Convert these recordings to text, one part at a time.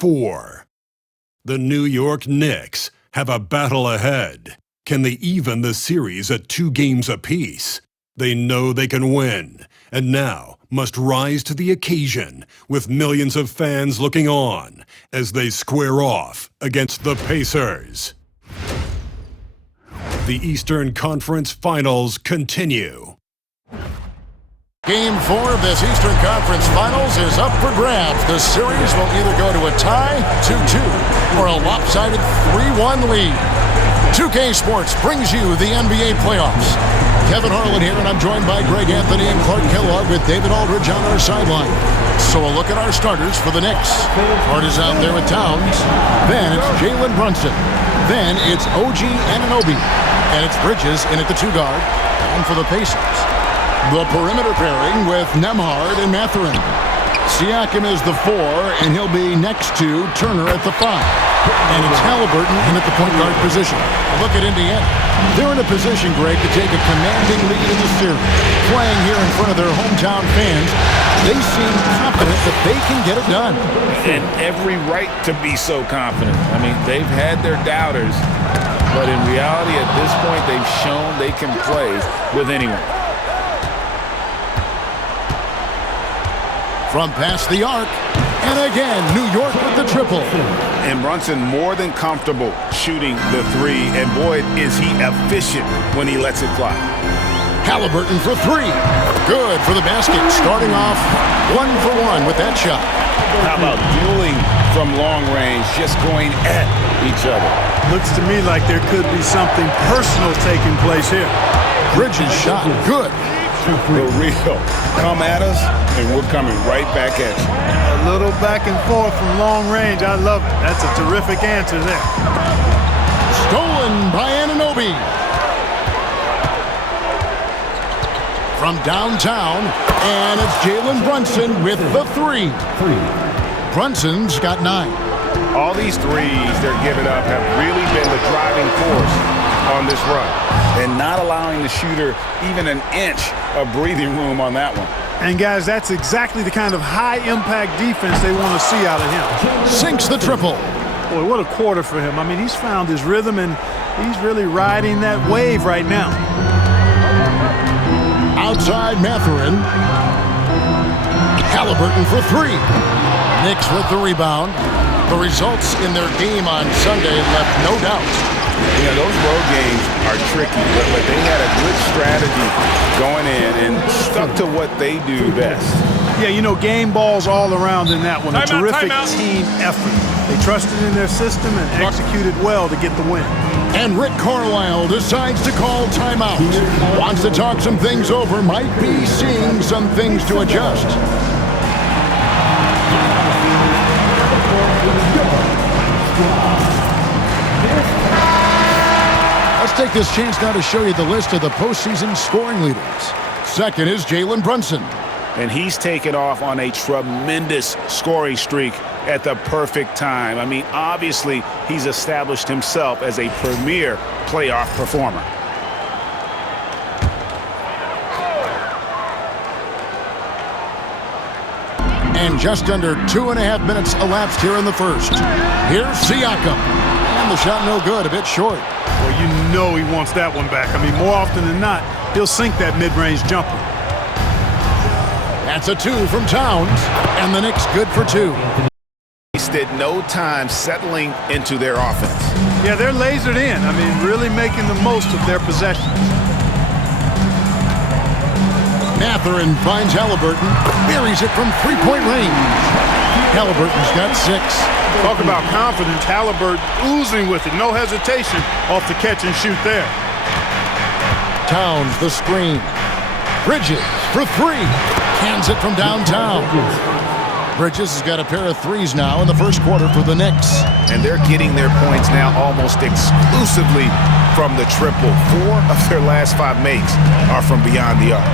4. The New York Knicks have a battle ahead. Can they even the series at 2 games apiece? They know they can win, and now must rise to the occasion with millions of fans looking on as they square off against the Pacers. The Eastern Conference Finals continue. Game 4 of this Eastern Conference Finals is up for grabs. The series will either go to a tie, 2-2, or a lopsided 3-1 lead. 2K Sports brings you the NBA playoffs. Kevin Harlan here, and I'm joined by Greg Anthony and Clark Kellogg with David Aldridge on our sideline. So a look at our starters for the Knicks. Hart is out there with Towns. Then it's Jalen Brunson. Then it's OG Anunoby. And it's Bridges in at the 2 guard. And for the Pacers, the perimeter pairing with Nembhard and Mathurin. Siakam is the 4, and he'll be next to Turner at the 5. And it's Halliburton in at the point guard position. Look at Indiana. They're in a position, Greg, to take a commanding lead in the series. Playing here in front of their hometown fans, they seem confident that they can get it done. And every right to be so confident. I mean, they've had their doubters, but in reality, at this point, they've shown they can play with anyone. From past the arc, and again, New York with the triple. And Brunson more than comfortable shooting the 3, and boy, is he efficient when he lets it fly. Halliburton for 3. Good for the basket, starting off 1 for 1 with that shot. How about dueling from long range, just going at each other? Looks to me like there could be something personal taking place here. Bridges shot, good. For real. Come at us, and we're coming right back at you. A little back and forth from long range. I love it. That's a terrific answer there. Stolen by Anunoby. From downtown, and it's Jalen Brunson with the 3. Brunson's got 9. All these threes they're giving up have really been the driving force on this run, and not allowing the shooter even an inch of breathing room on that one. And guys, that's exactly the kind of high-impact defense they want to see out of him. Sinks the triple. Boy, what a quarter for him. I mean, he's found his rhythm, and he's really riding that wave right now. Outside Mathurin. Halliburton for 3. Knicks with the rebound. The results in their game on Sunday left no doubt. You know, those road games are tricky, but they had a good strategy going in and stuck to what they do best. Yeah, you know, game balls all around in that one. A terrific team effort. They trusted in their system and executed well to get the win. And Rick Carlisle decides to call timeout. Wants to talk some things over, might be seeing some things to adjust. Let's take this chance now to show you the list of the postseason scoring leaders. Second is Jalen Brunson. And he's taken off on a tremendous scoring streak at the perfect time. I mean, obviously, he's established himself as a premier playoff performer. And just under 2.5 minutes elapsed here in the first. Here's Siakam. And the shot no good, a bit short. Well, you know he wants that one back. I mean, more often than not, he'll sink that mid-range jumper. That's a 2 from Towns, and the Knicks good for 2. Wasted no time settling into their offense. Yeah, they're lasered in. I mean, really making the most of their possessions. Mathurin finds Halliburton, buries it from 3-point range. Halliburton's got 6. Talk about confidence. Halliburton oozing with it. No hesitation off the catch and shoot there. Towns the screen. Bridges for 3. Hands it from downtown. Bridges has got a pair of 3s now in the first quarter for the Knicks. And they're getting their points now almost exclusively from the triple. 4 of their last 5 makes are from beyond the arc.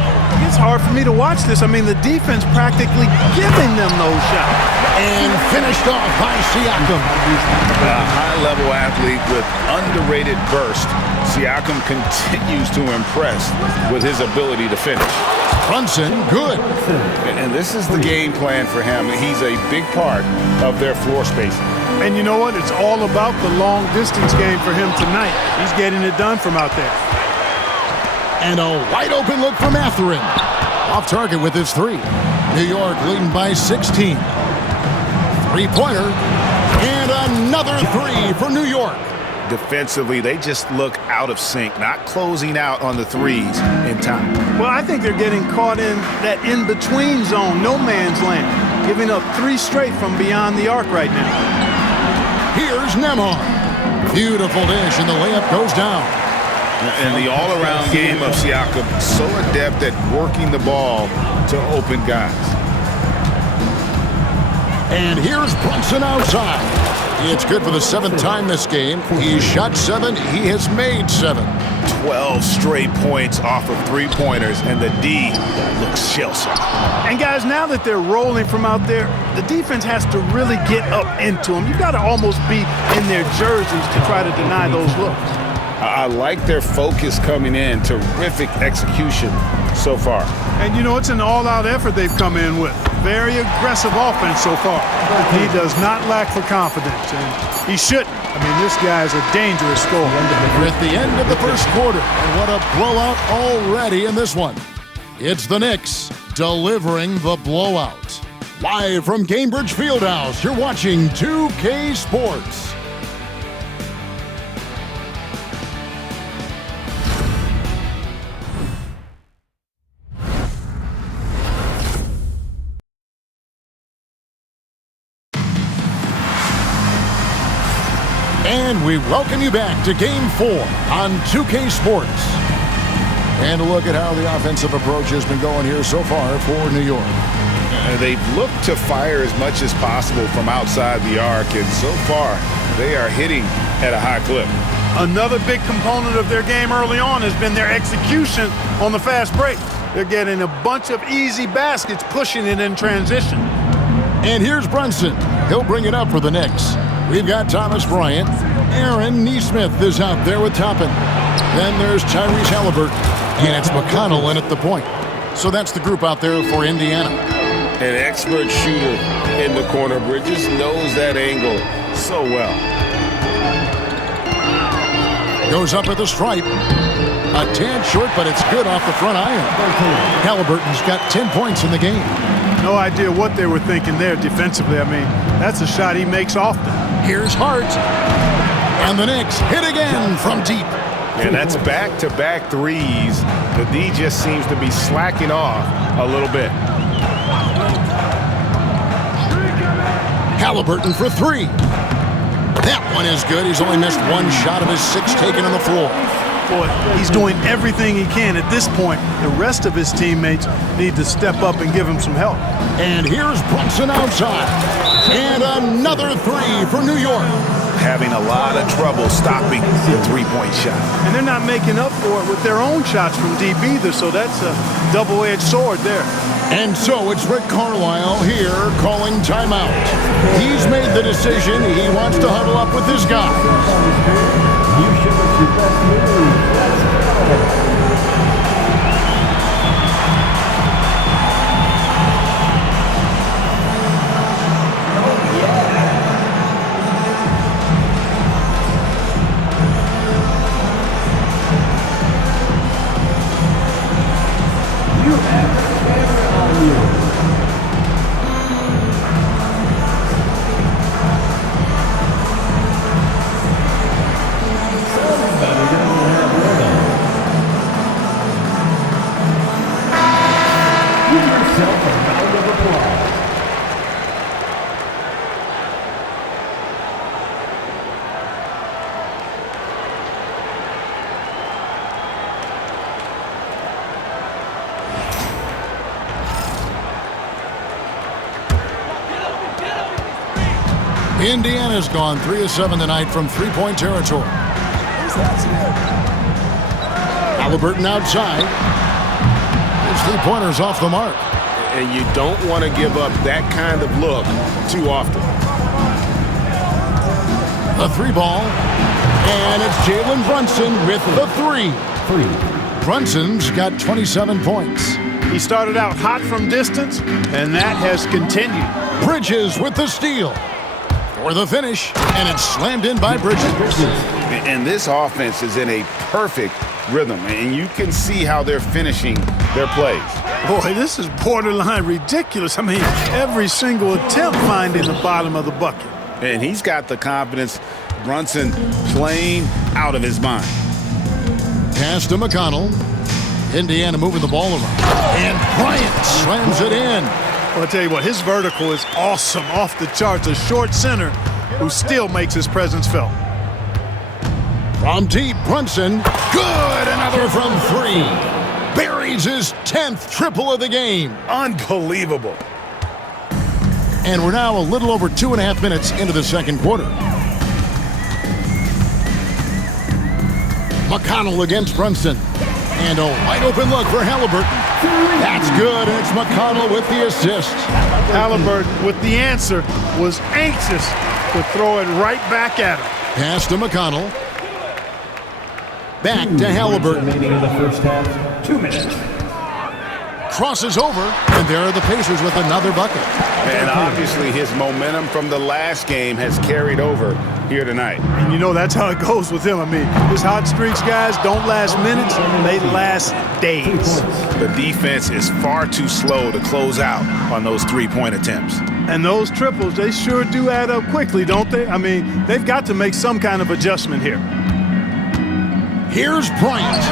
It's hard for me to watch this. I mean, the defense practically giving them those shots. And finished off by Siakam. A high-level athlete with underrated burst. Siakam continues to impress with his ability to finish. Brunson, good. And this is the game plan for him. He's a big part of their floor spacing. And you know what? It's all about the long-distance game for him tonight. He's getting it done from out there. And a wide-open look from Mathurin. Off target with his three. New York leading by 16. Three-pointer. And another three for New York. Defensively, they just look out of sync, not closing out on the threes in time. Well, I think they're getting caught in that in-between zone, no man's land, giving up three straight from beyond the arc right now. Here's Nemhard. Beautiful dish, and the layup goes down. And the all-around game of Siakam, so adept at working the ball to open guys. And here's Brunson outside. It's good for the seventh time this game. He's shot 7. He has made 7. 12 straight points off of three-pointers, and the D looks shell-shocked. And guys, now that they're rolling from out there, the defense has to really get up into them. You've got to almost be in their jerseys to try to deny those looks. I like their focus coming in. Terrific execution so far. And, you know, it's an all-out effort they've come in with. Very aggressive offense so far. He does not lack for confidence, and he shouldn't. I mean, this guy's a dangerous scorer. We're at the end of the first quarter, and what a blowout already in this one. It's the Knicks delivering the blowout. Live from Cambridge Fieldhouse, you're watching 2K Sports. And we welcome you back to Game 4 on 2K Sports. And a look at how the offensive approach has been going here so far for New York. They've looked to fire as much as possible from outside the arc, and so far they are hitting at a high clip. Another big component of their game early on has been their execution on the fast break. They're getting a bunch of easy baskets, pushing it in transition. And here's Brunson. He'll bring it up for the Knicks. We've got Thomas Bryant. Aaron Nesmith is out there with Toppin. Then there's Tyrese Halliburton. And it's McConnell in at the point. So that's the group out there for Indiana. An expert shooter in the corner. Bridges knows that angle so well. Goes up at the stripe. A tad short, but it's good off the front iron. Halliburton's got 10 points in the game. No idea what they were thinking there defensively. I mean, that's a shot he makes often. Here's Hart. And the Knicks hit again from deep. And that's back-to-back threes. The D just seems to be slacking off a little bit. Halliburton for 3. That one is good. He's only missed 1 shot of his 6 taken on the floor. Boy, he's doing everything he can at this point. The rest of his teammates need to step up and give him some help. And here's Brunson outside. And another 3 for New York. Having a lot of trouble stopping the three-point shot. And they're not making up for it with their own shots from deep either, so that's a double-edged sword there. And so it's Rick Carlisle here calling timeout. He's made the decision. He wants to huddle up with his guys. You show us your best move. That's Indiana's gone 3 of 7 tonight from three-point territory. Halliburton outside. His three-pointers off the mark. And you don't want to give up that kind of look too often. The three ball. And it's Jalen Brunson with the three. Brunson's got 27 points. He started out hot from distance, and that has continued. Bridges with the steal. For the finish, and it's slammed in by Bridges. And this offense is in a perfect rhythm, and you can see how they're finishing their plays. Boy, this is borderline ridiculous. I mean, every single attempt finding the bottom of the bucket. And he's got the confidence. Brunson playing out of his mind. Pass to McConnell. Indiana moving the ball around. And Bryant slams it in. Well, I'll tell you what, his vertical is awesome, off the charts. A short center who still makes his presence felt. From deep, Brunson. Good, another from three. Buries his 10th triple of the game. Unbelievable. And we're now a little over 2.5 minutes into the second quarter. McConnell against Brunson. And a wide open look for Halliburton. That's good, and it's McConnell with the assist. Halliburton, with the answer, was anxious to throw it right back at him. Pass to McConnell. Back to Halliburton. Remaining in the first half, 2 minutes. Crosses over, and there are the Pacers with another bucket. And obviously his momentum from the last game has carried over here tonight. And you know that's how it goes with him. I mean, his hot streaks, guys, don't last minutes. They last days. The defense is far too slow to close out on those three-point attempts. And those triples, they sure do add up quickly, don't they? I mean, they've got to make some kind of adjustment here. Here's Bryant.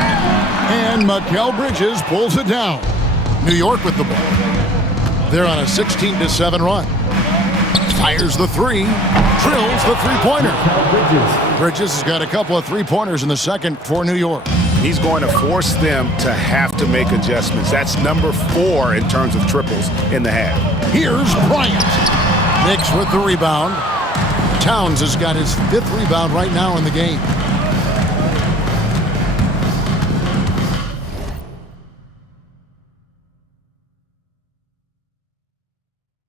And Mikal Bridges pulls it down. New York with the ball. They're on a 16-7 run. Fires the three. Drills the three-pointer. Bridges has got a couple of three-pointers in the second for New York. He's going to force them to have to make adjustments. That's number 4 in terms of triples in the half. Here's Bryant. Knicks with the rebound. Towns has got his 5th rebound right now in the game.